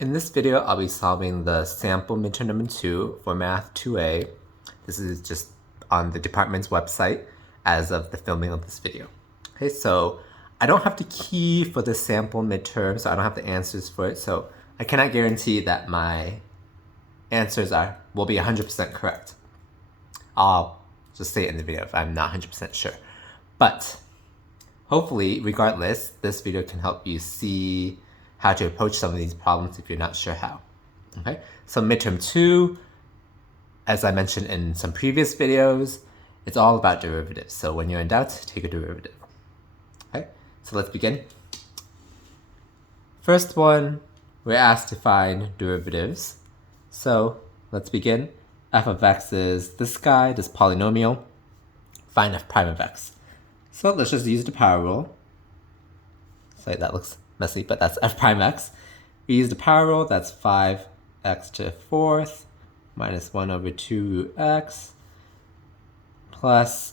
In this video, I'll be solving the sample midterm number 2 for Math 2A. This is just on the department's website as of the filming of this video. Okay, so I don't have the key for the sample midterm, so I don't have the answers for it, so I cannot guarantee that my answers will be 100% correct. I'll just say it in the video if I'm not 100% sure. But hopefully, regardless, this video can help you see how to approach some of these problems if you're not sure how. Okay, so midterm 2, as I mentioned in some previous videos, it's all about derivatives. So when you're in doubt, take a derivative. Okay, so let's begin. First one, we're asked to find derivatives. So let's begin. F of x is this guy, this polynomial. Find f prime of x. So let's just use the power rule. Sorry, that looks messy, but that's f prime x. We use the power rule, that's 5x to the 4th minus 1 over 2x plus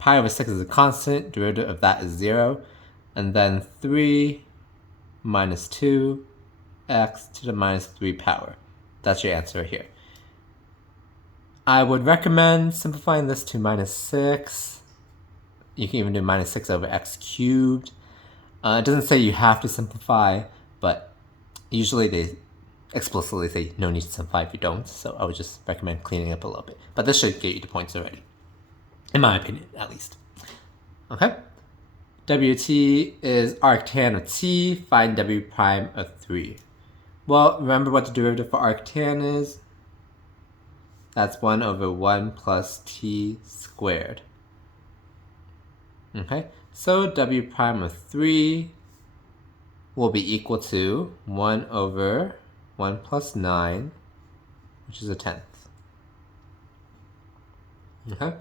pi over 6 is a constant, derivative of that is 0, and then 3 minus 2x to the minus 3 power. That's your answer here. I would recommend simplifying this to minus 6. You can even do minus 6 over x cubed. It doesn't say you have to simplify, but usually they explicitly say no need to simplify if you don't, so I would just recommend cleaning up a little bit. But this should get you the points already, in my opinion, at least. Okay? WT is arctan of t, find W prime of 3. Well, remember what the derivative for arctan is? That's 1 over 1 plus t squared. Okay, so W prime of 3 will be equal to 1 over 1 plus 9, which is a 10th. Okay,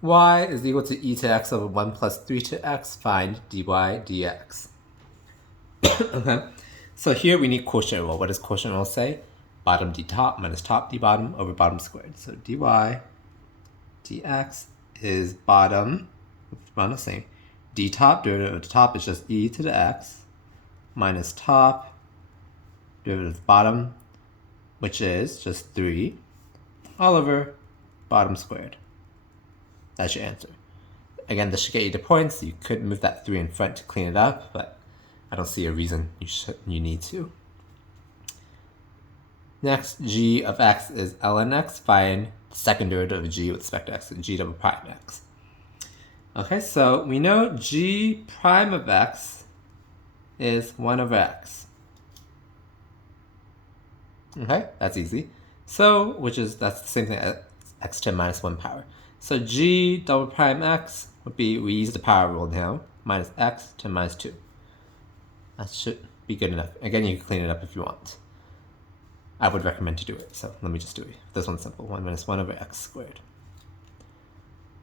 y is equal to e to x over 1 plus 3 to x. Find dy dx. Okay, so here we need quotient rule. What does quotient rule say? Bottom d top minus top d bottom over bottom squared. So dy dx is bottom, around the same. D top, derivative of the top is just e to the x, minus top, derivative of bottom, which is just 3, all over bottom squared. That's your answer. Again, this should get you the points. You could move that 3 in front to clean it up, but I don't see a reason you need to. Next, g of x is ln x. Find the second derivative of g with respect to x, g double prime x. Okay, so we know g prime of x is 1 over x. Okay, that's easy. So, that's the same thing as x to minus 1 power. So g double prime x would be, we use the power rule now, minus x to minus 2. That should be good enough. Again, you can clean it up if you want. I would recommend to do it, so let me just do it. This one's simple, 1 minus 1 over x squared.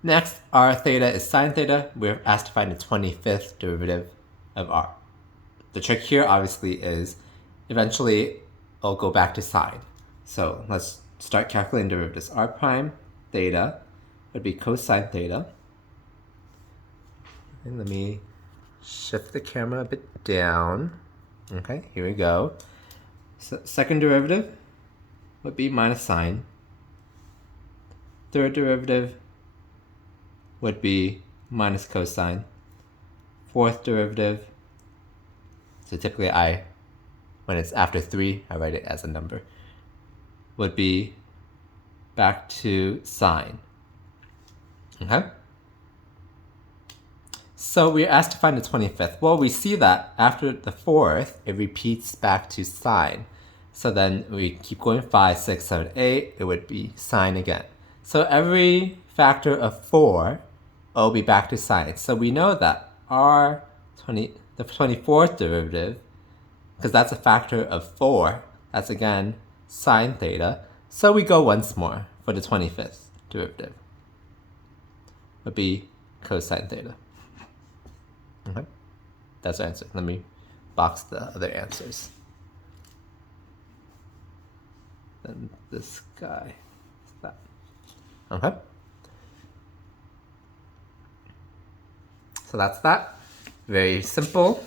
Next, r theta is sine theta. We're asked to find the 25th derivative of r. The trick here obviously is eventually it'll go back to sine. So let's start calculating derivatives. R prime theta would be cosine theta. And let me shift the camera a bit down. Okay, here we go. So second derivative would be minus sine. Third derivative would be minus cosine. Fourth derivative, so typically when it's after 3, I write it as a number, would be back to sine. Okay? So we're asked to find the 25th. Well, we see that after the 4th, it repeats back to sine. So then we keep going 5, 6, 7, 8, it would be sine again. So every factor of 4, it'll be back to sine. So we know that the 24th derivative, because that's a factor of 4, that's again sine theta. So we go once more for the 25th derivative. Would be cosine theta. Okay, that's our answer. Let me box the other answers. Then this guy is that. Okay. So that's that. Very simple.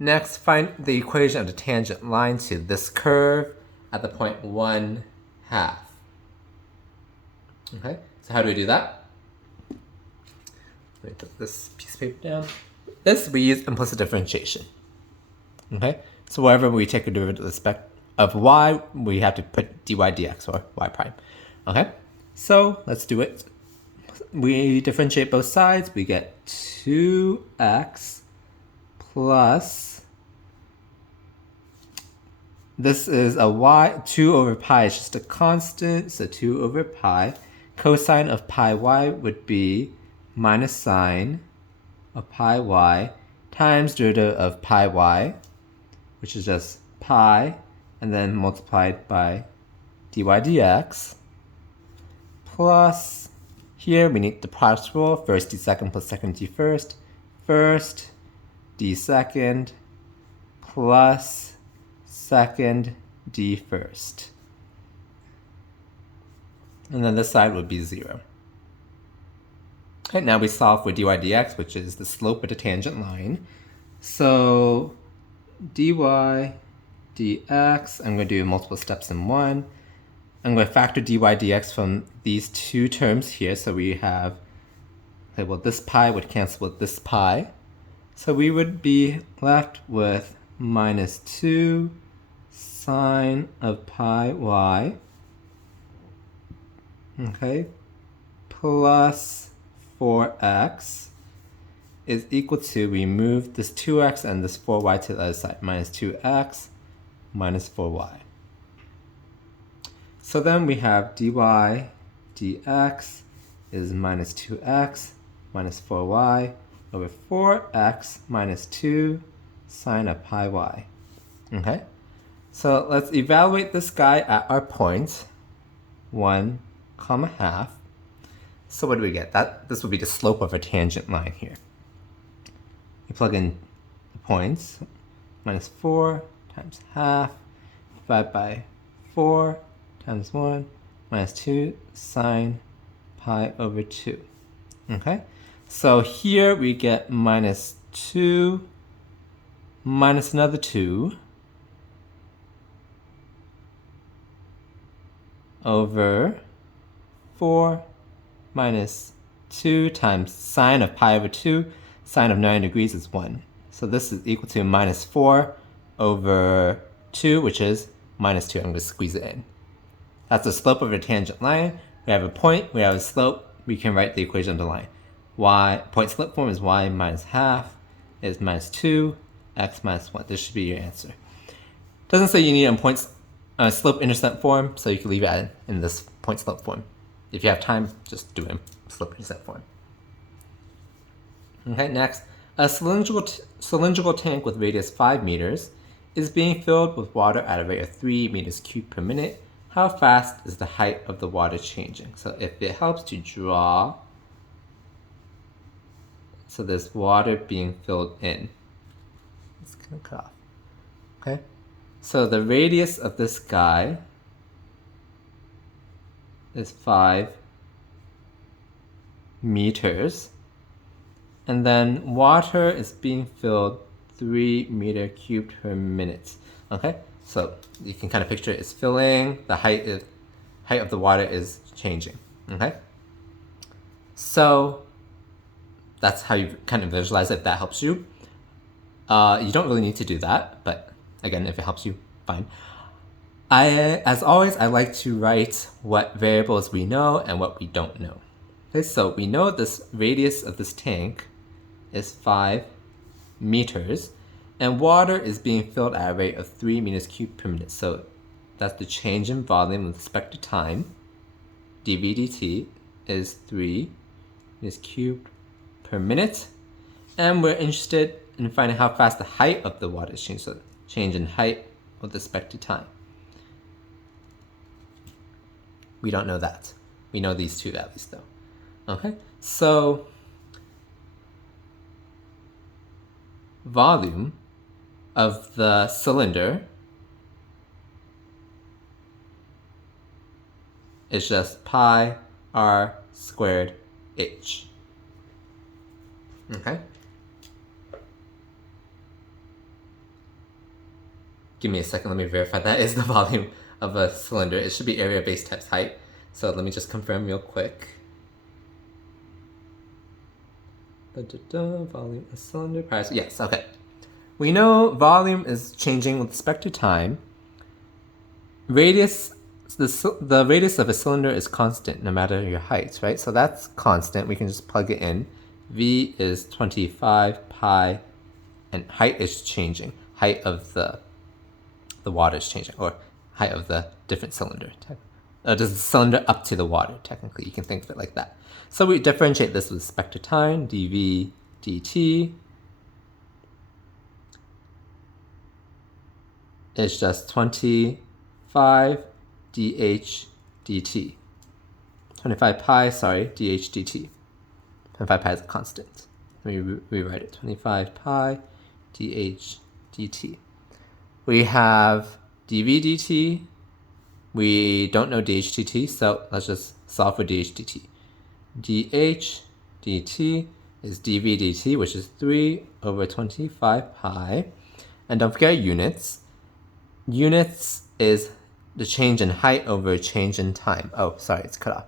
Next, find the equation of the tangent line to this curve at the point 1/2. Okay, so how do we do that? Let me put this piece of paper down. This, we use implicit differentiation. Okay, so wherever we take a derivative with respect of y, we have to put dy dx or y prime. Okay, so let's do it. We differentiate both sides. We get 2x plus, this is a y, 2 over pi is just a constant, so 2 over pi. Cosine of pi y would be minus sine of pi y times derivative of pi y, which is just pi, and then multiplied by dy dx, plus, here we need the product rule, first d second plus second d first, first d second plus second d first. And then this side would be 0. Okay, now we solve for dy dx, which is the slope of the tangent line. So dy dx, I'm going to do multiple steps in one. I'm going to factor dy dx from these two terms here. So we have, okay, well, this pi would cancel with this pi. So we would be left with minus 2 sine of pi y, okay, plus 4x is equal to, we move this 2x and this 4y to the other side, minus 2x minus 4y. So then we have dy dx is minus 2x minus 4y over 4x minus 2 sine of pi y. Okay, so let's evaluate this guy at our point 1, half. So what do we get? This would be the slope of a tangent line here. You plug in the points, minus 4 times half, divided by 4 times 1, minus 2 sine pi over 2. Okay, so here we get minus 2 minus another 2 over 4 minus 2 times sine of pi over 2. Sine of 90 degrees is 1. So this is equal to minus 4 over 2, which is minus 2. I'm going to squeeze it in. That's the slope of a tangent line. We have a point, we have a slope. We can write the equation of the line. Y, point slope form is y minus half is minus 2, x minus 1. This should be your answer. Doesn't say you need a slope intercept form, so you can leave it in this point slope form. If you have time, just do it in slope intercept form. Okay, next, a cylindrical tank with radius 5 meters is being filled with water at a rate of 3 meters cubed per minute. How fast is the height of the water changing? So if it helps to draw, so there's water being filled in. It's gonna cut off. Okay, so the radius of this guy is 5 meters. And then water is being filled 3 meter cubed per minute. Okay, so you can kind of picture it's filling, the height of the water is changing. Okay, so that's how you kind of visualize it, if that helps you. You don't really need to do that, but again, if it helps you, fine. As always, I like to write what variables we know and what we don't know. Okay, so we know this radius of this tank is 5 meters, and water is being filled at a rate of 3 meters cubed per minute. So that's the change in volume with respect to time. dV dt is 3 meters cubed per minute. And we're interested in finding how fast the height of the water is changing. So change in height with respect to time. We don't know that. We know these two at least though. Okay, so volume of the cylinder is just pi r squared h. Okay? Give me a second, let me verify. That is the volume of a cylinder. It should be area, base times height. So let me just confirm real quick. Volume of cylinder, price. Yes, okay. We know volume is changing with respect to time. Radius, the radius of a cylinder is constant no matter your height, right? So that's constant. We can just plug it in. V is 25 pi, and height is changing. Height of the water is changing, or height of the different cylinder. Does the cylinder up to the water, technically. You can think of it like that. So we differentiate this with respect to time, dv dt is just 25 dh dt. 25 pi, sorry, dh dt. 25 pi is a constant. Let me rewrite it. 25 pi dh dt. We have dv dt. We don't know dh dt, so let's just solve for dh dt. dh dt is dv dt, which is 3 over 25 pi. And don't forget units. Units is the change in height over change in time. Oh, sorry, it's cut off.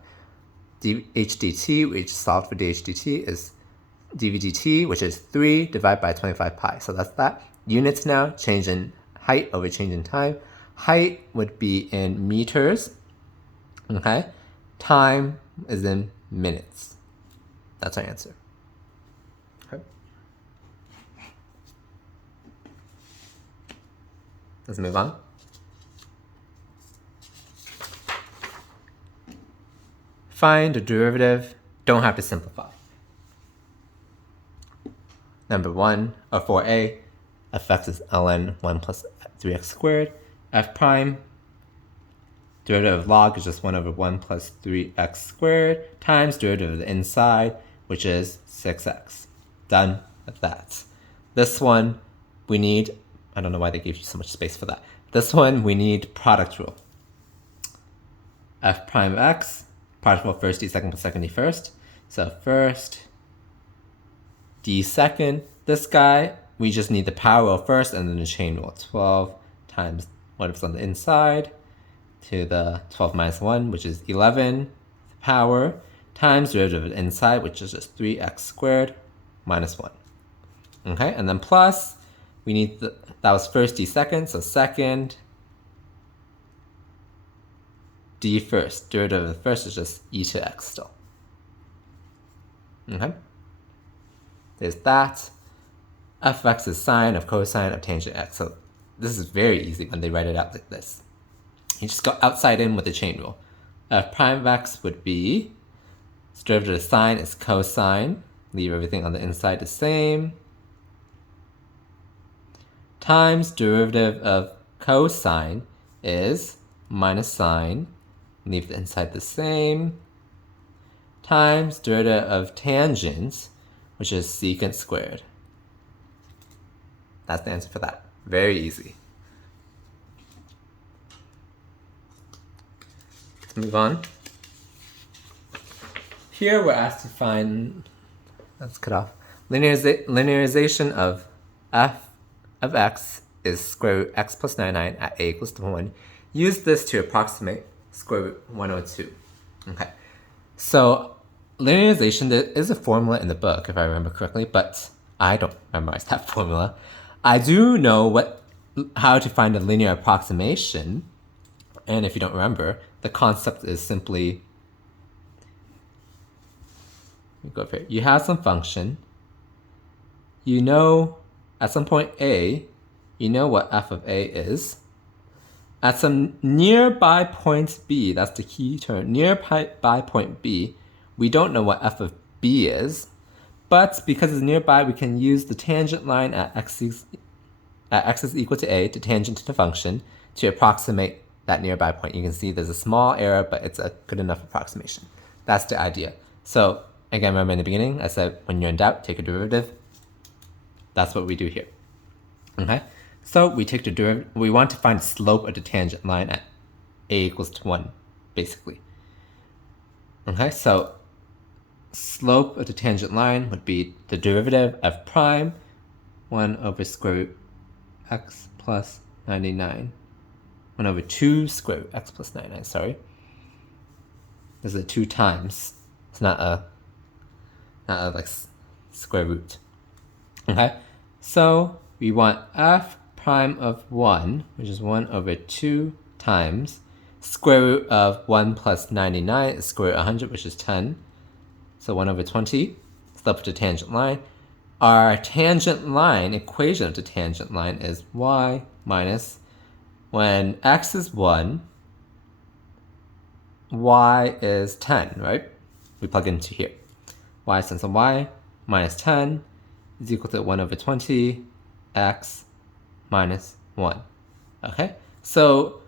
dh dt, we just solved for dh dt, is dv dt, which is 3 divided by 25 pi. So that's that. Units now, change in height over change in time. Height would be in meters, okay? Time is in minutes. That's our answer. Okay. Let's move on. Find the derivative. Don't have to simplify. Number 1, or 4a, f(x) is ln 1 plus 3x squared. F prime, derivative of log is just 1 over 1 plus 3x squared times derivative of the inside, which is 6x. Done with that. This one, we need, I don't know why they gave you so much space for that. This one, we need product rule. F prime of x, product rule first, d second plus second, d first. So first, d second. This guy, we just need the power rule first and then the chain rule. 12 times whatever's on the inside to the 12 minus 1, which is 11 power, times derivative of the inside, which is just 3x squared minus 1. Okay, and then plus, we need that was first, d second, so second, d first. Derivative of the first is just e to x still. Okay, there's that. F of x is sine of cosine of tangent x. So this is very easy when they write it out like this. You just go outside in with the chain rule. F prime of x would be, derivative of sine is cosine, leave everything on the inside the same, times derivative of cosine is minus sine, leave the inside the same, times derivative of tangents, which is secant squared. That's the answer for that. Very easy. Let's move on. Here we're asked to find, let's cut off, linearization of f of x is square root x plus 99 at a equals to 1. Use this to approximate square root 102. Okay, so linearization, there is a formula in the book if I remember correctly, but I don't memorize that formula. I do know how to find a linear approximation, and if you don't remember, the concept is simply, let me go over here. You have some function, you know at some point a, you know what f of a is. At some nearby point b, that's the key term, nearby point b, we don't know what f of b is, but because it's nearby, we can use the tangent line at x is equal to a to tangent to the function to approximate that nearby point. You can see there's a small error, but it's a good enough approximation. That's the idea. So again, remember in the beginning, I said when you're in doubt, take a derivative. That's what we do here. Okay, so we take the derivative. We want to find the slope of the tangent line at a equals to 1, basically. Okay, so slope of the tangent line would be the derivative of prime 1 over square root x plus 99. 1 over 2 square root x plus 99, sorry. This is a 2 times. It's not a like square root. Okay, so we want f prime of 1, which is 1 over 2 times square root of 1 plus 99 is square root 100, which is 10. So 1 over 20. Slip with the tangent line. Our tangent line, equation of the tangent line is y minus, when x is 1, y is 10, right? We plug into here. Y times y minus 10 is equal to 1 over 20 x minus 1. Okay? So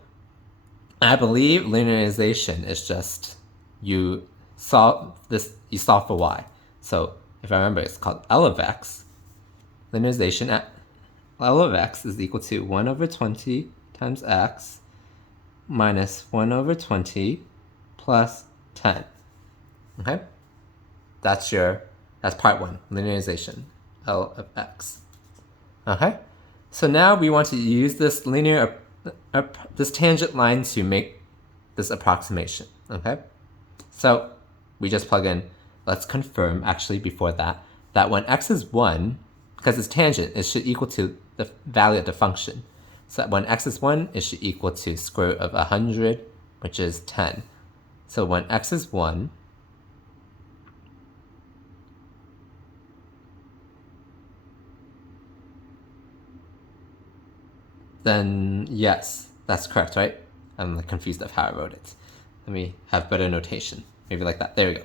I believe linearization is just you solve for y. So if I remember, it's called L of x. Linearization at L of x is equal to 1 over 20 times x minus 1 over 20 plus 10. Okay? That's part 1, linearization, L of x. Okay? So now we want to use this this tangent line to make this approximation. Okay? So we just plug in, let's confirm actually before that when x is 1, because it's tangent, it should equal to the value of the function. So when x is 1, it should equal to square root of 100, which is 10. So when x is 1, then yes, that's correct, right? I'm like confused of how I wrote it. Let me have better notation. Maybe like that. There we go.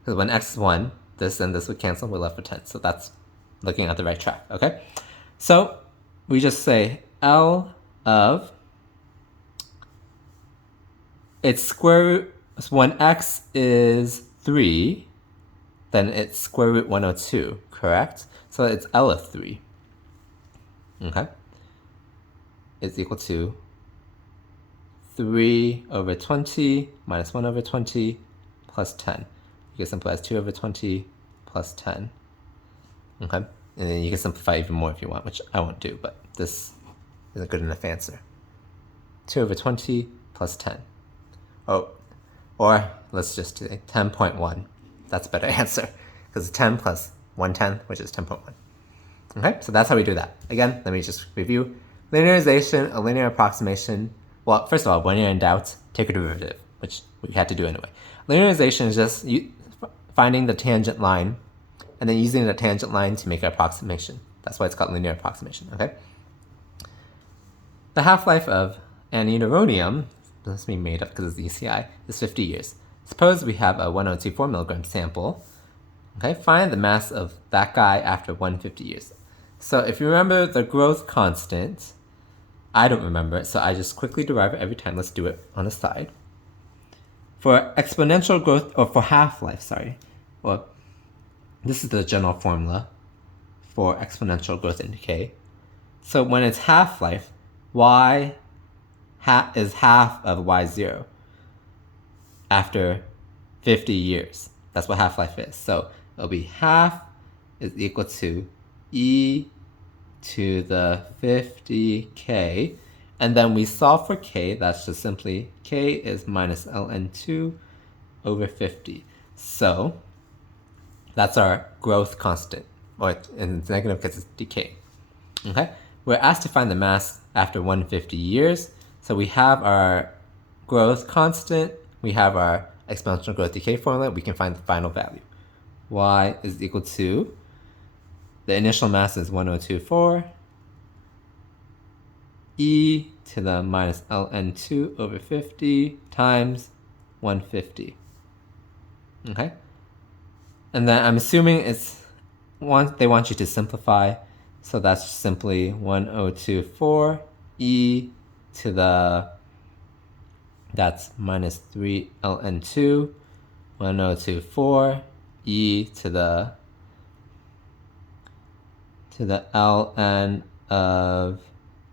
Because when x is 1, this and this would cancel, we're left with 10. So that's looking at the right track, okay? So we just say L of, it's square root, when x is 3, then it's square root 102, correct? So it's L of 3, okay? Is equal to 3 over 20 minus 1 over 20 plus 10. You can simplify as 2 over 20 plus 10. Okay? And then you can simplify even more if you want, which I won't do, but this is a good enough answer. 2 over 20 plus 10. Oh, or let's just do 10.1. That's a better answer, because it's 10 plus 1/10, which is 10.1. Okay? So that's how we do that. Again, let me just review. Linearization, a linear approximation. Well, first of all, when you're in doubt, take a derivative, which we had to do anyway. Linearization is just finding the tangent line and then using the tangent line to make an approximation. That's why it's called linear approximation, okay? The half-life of anhydronium, this being made up because it's UCI, is 50 years. Suppose we have a 1024 milligram sample. Okay, find the mass of that guy after 150 years. So if you remember the growth constant, I don't remember it, so I just quickly derive it every time. Let's do it on the side. For exponential growth, or for half-life, sorry. Well, this is the general formula for exponential growth and decay. So when it's half-life, y is half of y0 after 50 years. That's what half-life is. So it'll be half is equal to e to the 50k, and then we solve for k. That's just simply k is minus ln2 over 50. So that's our growth constant, or it's negative because it's decay. Okay, we're asked to find the mass after 150 years. So we have our growth constant, we have our exponential growth decay formula. We can find the final value. Y is equal to, the initial mass is 1024, e to the minus ln2 over 50 times 150. Okay? And then I'm assuming they want you to simplify, so that's simply 1024 e to the, that's minus 3 ln2, 1024 e to the ln of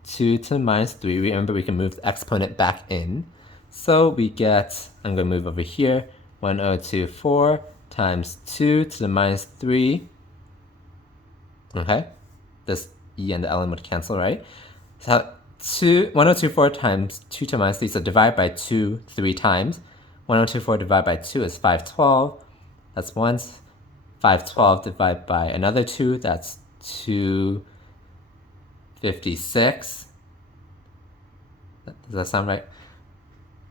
2 to the minus 3. Remember, we can move the exponent back in. So we get, I'm going to move over here, 1024 times 2 to the minus 3. Okay? This e and the ln would cancel, right? So 1024 times 2 to minus 3, so divide by 2 3 times. 1024 divided by 2 is 512. That's once. 512 divided by another 2, that's 256. Does that sound right?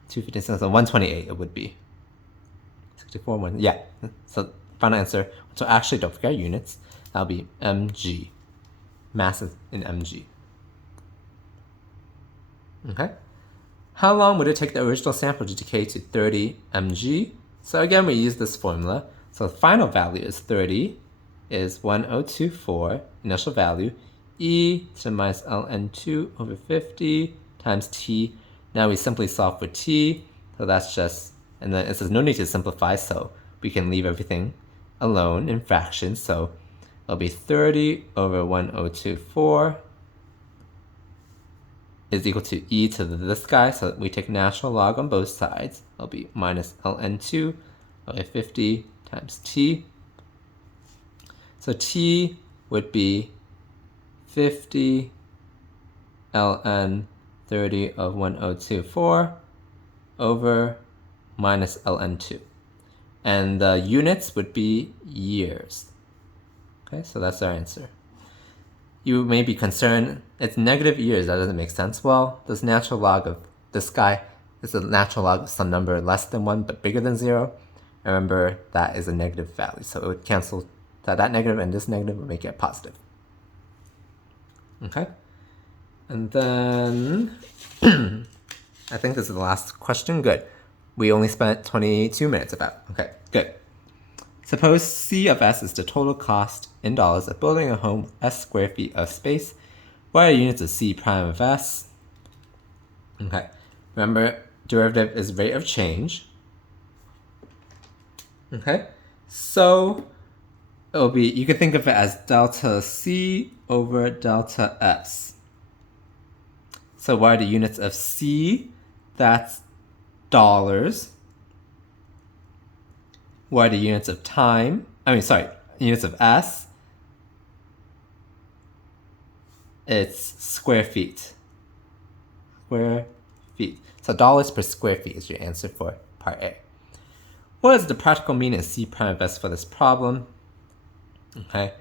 256, so 128 it would be. 64, 1, yeah. So final answer. So actually, don't forget units. That'll be mg. Mass is in mg. Okay. How long would it take the original sample to decay to 30 mg? So again, we use this formula. So the final value is 30, is 1024, initial value, e to the minus ln2 over 50 times t. Now we simply solve for t, so that's just, and then it says no need to simplify, so we can leave everything alone in fractions. So it'll be 30 over 1024 is equal to e to this guy, so we take natural log on both sides. It'll be minus ln2 over 50 times t. So t would be 50 ln 30 of 1024 over minus ln2. And the units would be years. Okay, so that's our answer. You may be concerned, it's negative years, that doesn't make sense. Well, this natural log of this guy is a natural log of some number less than 1 but bigger than 0. Remember, that is a negative value, so it would cancel that negative, and this negative would make it positive. Okay? And then, I think this is the last question. Good. We only spent 22 minutes about. Okay, good. Suppose C of S is the total cost in dollars of building a home with S square feet of space. What are units of C prime of S? Okay, remember, derivative is rate of change. Okay, so it'll be, you can think of it as delta C over delta S. So what are the units of C? That's dollars. What are the units of time? Units of S. It's square feet. Square feet. So dollars per square feet is your answer for part A. What is the practical meaning of C prime of S for this problem? Okay.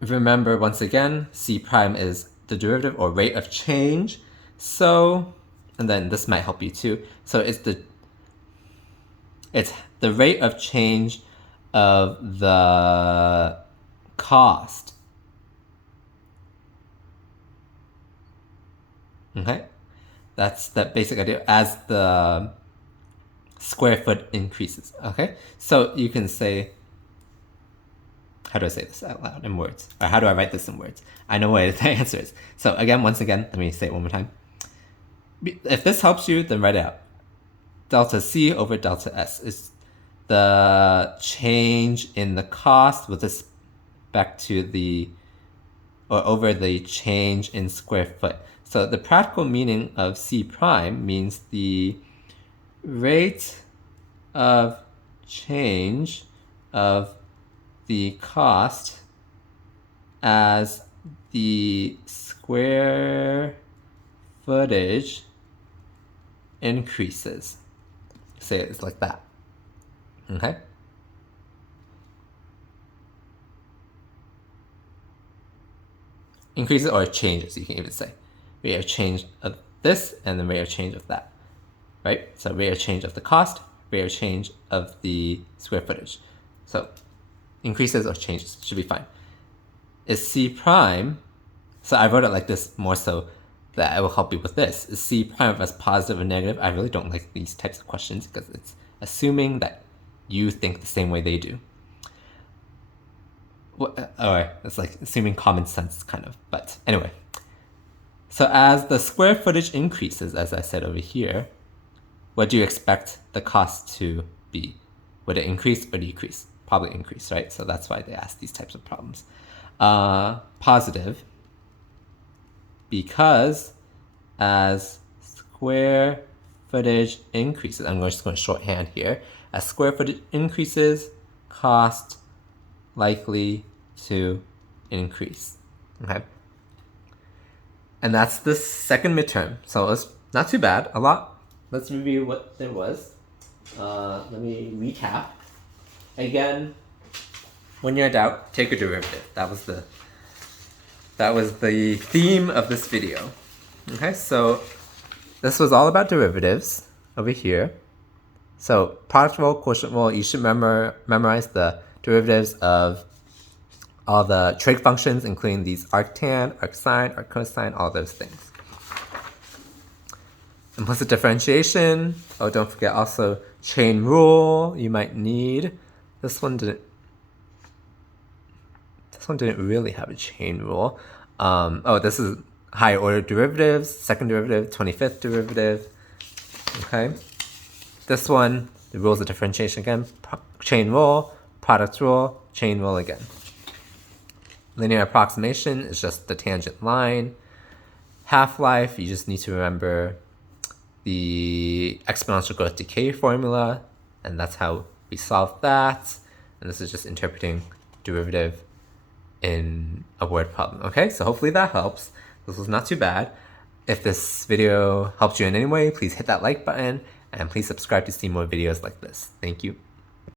Remember, once again, C prime is the derivative or rate of change. So, and then this might help you too. So it's the rate of change of the cost. Okay? That's the basic idea as the square foot increases. Okay? So you can say, how do I say this out loud in words? Or how do I write this in words? I know what the answer is. So again, once again, let me say it one more time. If this helps you, then write it out. Delta C over delta S is the change in the cost with respect to the, or over the change in square foot. So the practical meaning of C prime means the rate of change of the cost as the square footage increases. Say it's like that. Okay? Increases or changes, you can even say. Rate of change of this and the rate of change of that. Right? So rate of change of the cost, rate of change of the square footage. So increases or changes should be fine. Is C prime, so I wrote it like this more so that it will help you with this. Is C prime of S positive or negative? I really don't like these types of questions because it's assuming that you think the same way they do. Or it's like assuming common sense kind of, but anyway. So as the square footage increases, as I said over here, what do you expect the cost to be? Would it increase or decrease? Probably increase, right? So that's why they ask these types of problems. Positive, because as square footage increases, I'm just going to shorthand here, as square footage increases, cost likely to increase. Okay. And that's the second midterm. So it's not too bad. A lot. Let's review what there was. Let me recap. Again, when you're in doubt, take a derivative. That was the theme of this video. Okay, so this was all about derivatives over here. So product rule, quotient rule, you should memorize the derivatives of all the trig functions, including these arctan, arcsine, arccosine, all those things. Implicit differentiation. Oh, don't forget also chain rule you might need. This one didn't really have a chain rule. This is higher order derivatives, second derivative, 25th derivative. Okay. This one, the rules of differentiation again, chain rule, product rule, chain rule again. Linear approximation is just the tangent line. Half-life, you just need to remember the exponential growth decay formula, and that's how we solve that. And this is just interpreting derivative in a word problem. Okay, so hopefully that helps. This was not too bad. If this video helped you in any way, please hit that like button and please subscribe to see more videos like this. Thank you.